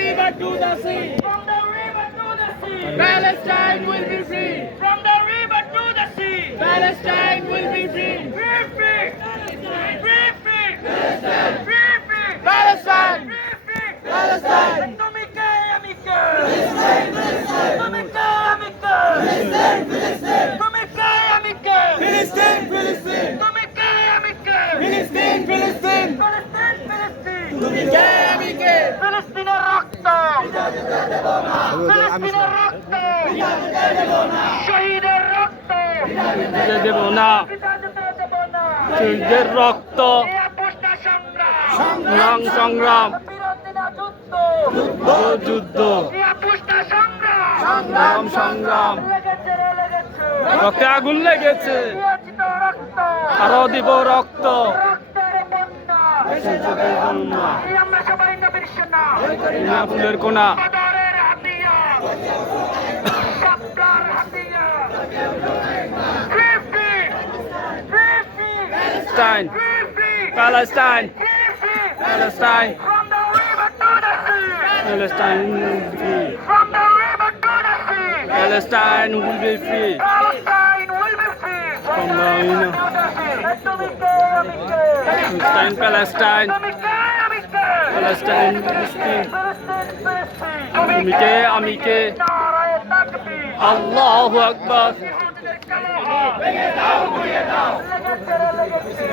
river to the sea. From the river to the sea. Palestine will be free. From the river to the sea. Palestine will be free. Free, free. Free, free. Free, free. Palestine. Free, free. Palestine. তুমি কে আমি কে তুমি কে আমি কে তুমি কে আমি কে Palestine, Palestine. তুমি কে আমি কে Palestine, Palestine. ফিলিস্তিন ফিলিস্তিন তুমি কে আমি কে? ফিলিস্তিনের রক্ত ফিলিস্তিনের রক্ত শহীদের রক্ত দিতে দেব না, পিতা যেতে দেব না শহীদদের রক্ত, এই আপোষটা সংগ্রাম সংগ্রাম, বিরোধী না যুদ্ধ যুদ্ধ, এই আপোষটা সংগ্রাম সংগ্রাম। লেগেছে রে লেগেছে রক্তে আগুন লেগেছে, দিয়েছি তো রক্ত আরো দিব রক্ত। রক্তের বন্যা বন্যা, এই আমরা সবাই নবীর সেনা না ফুলের কোনা, বদরের হাতিয়ার শাপলার হাতিয়ার free free free free Palestine, free free Palestine, free free Palestine, from the river to the sea Palestine free, from the river to the sea Palestine will be free. Palestine will be free From the river to the sea তুমি কে আমি কে Palestine, Palestine, তুমি কে আমি কে Palestine, Palestine. ফিলিস্তিন তুমি কে আমি কে? নারায়ে তাকবীর আল্লাহু আকবার। লেগেছে রে লেগেছে